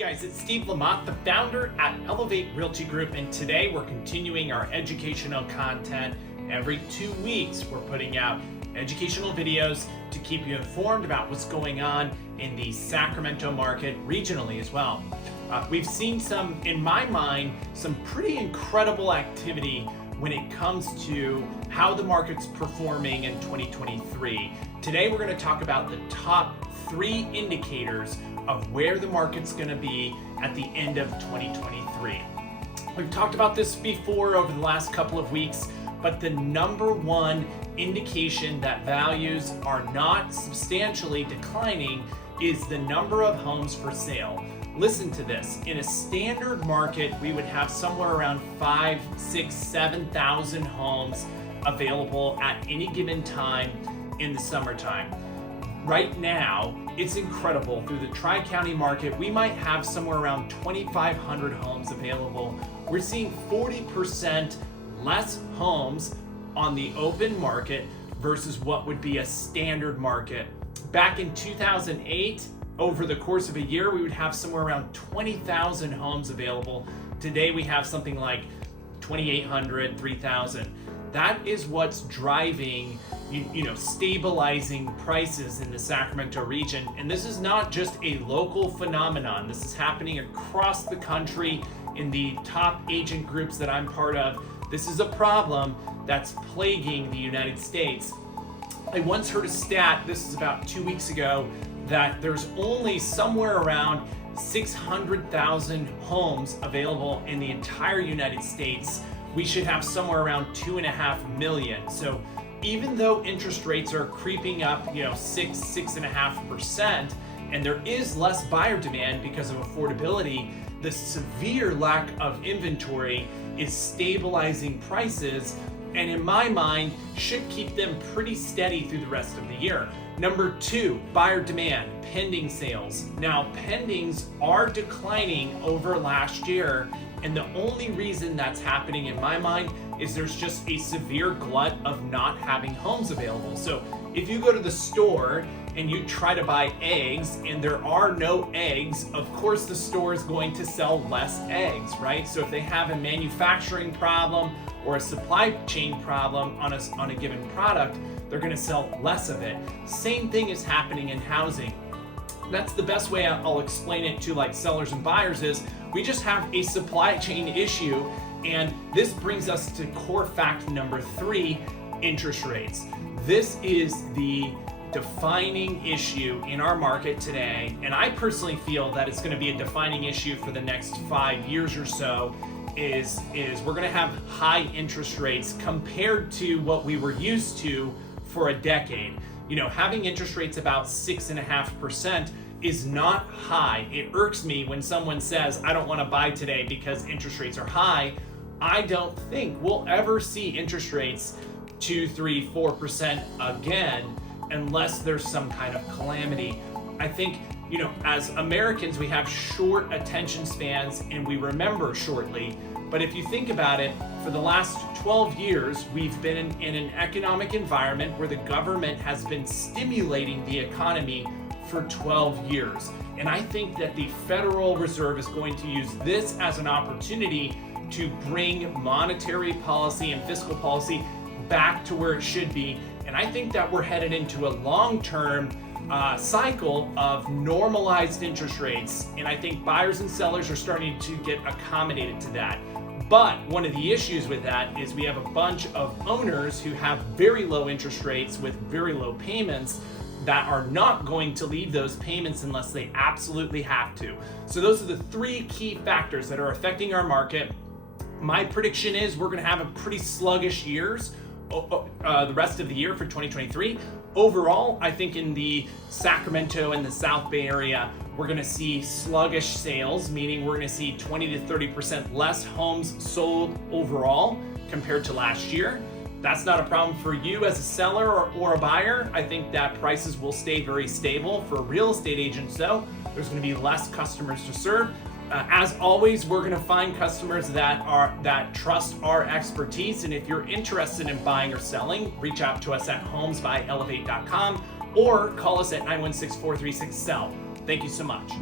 Guys, it's Steve Lamont, the founder at Elevate Realty Group, and today we're continuing our educational content. Every 2 weeks, we're putting out educational videos to keep you informed about what's going on in the Sacramento market regionally as well. We've seen in my mind, some pretty incredible activity when it comes to how the market's performing in 2023. Today, we're going to talk about the top 3 indicators of where the market's going to be at the end of 2023. We've talked about this before over the last couple of weeks, but the number one indication that values are not substantially declining is the number of homes for sale. Listen to this. In a standard market, we would have somewhere around 5, 6, 7,000 homes available at any given time in the summertime. Right now, it's incredible. Through the Tri-County market, we might have somewhere around 2,500 homes available. We're seeing 40% less homes on the open market versus what would be a standard market. Back in 2008, over the course of a year, we would have somewhere around 20,000 homes available. Today, we have something like 2,800, 3,000. That is what's driving, stabilizing prices in the Sacramento region. And this is not just a local phenomenon. This is happening across the country in the top agent groups that I'm part of. This is a problem that's plaguing the United States. I once heard a stat, this is about 2 weeks ago, that there's only somewhere around 600,000 homes available in the entire United States. We should have somewhere around 2.5 million. So even though interest rates are creeping up, 6.5%, and there is less buyer demand because of affordability, the severe lack of inventory is stabilizing prices, and in my mind, should keep them pretty steady through the rest of the year. Number 2, buyer demand, pending sales. Now, pendings are declining over last year, and the only reason that's happening in my mind is there's just a severe glut of not having homes available. So if you go to the store and you try to buy eggs and there are no eggs, of course the store is going to sell less eggs, right? So if they have a manufacturing problem or a supply chain problem on a given product, they're gonna sell less of it. Same thing is happening in housing. That's the best way I'll explain it to like sellers and buyers is we just have a supply chain issue, and this brings us to core fact number 3, interest rates. This is the defining issue in our market today, and I personally feel that it's going to be a defining issue for the next 5 years or so. Is we're going to have high interest rates compared to what we were used to for a decade. Having interest rates about 6.5% is not high. It irks me when someone says, I don't want to buy today because interest rates are high. I don't think we'll ever see interest rates 2, 3, 4% again unless there's some kind of calamity. I think, as Americans, we have short attention spans and we remember shortly. But if you think about it, for the last 12 years, we've been in an economic environment where the government has been stimulating the economy for 12 years. And I think that the Federal Reserve is going to use this as an opportunity to bring monetary policy and fiscal policy back to where it should be. And I think that we're headed into a long-term cycle of normalized interest rates. And I think buyers and sellers are starting to get accommodated to that. But one of the issues with that is we have a bunch of owners who have very low interest rates with very low payments that are not going to leave those payments unless they absolutely have to. So those are the 3 key factors that are affecting our market. My prediction is we're going to have a pretty sluggish years the rest of the year for 2023. Overall, I think in the Sacramento and the South Bay area, we're going to see sluggish sales, meaning we're going to see 20 to 30% less homes sold overall compared to last year. That's not a problem for you as a seller or a buyer. I think that prices will stay very stable. For real estate agents though, there's going to be less customers to serve. As always, we're going to find customers that trust our expertise. And if you're interested in buying or selling, reach out to us at homesbyelevate.com or call us at 916-436-SELL. Thank you so much.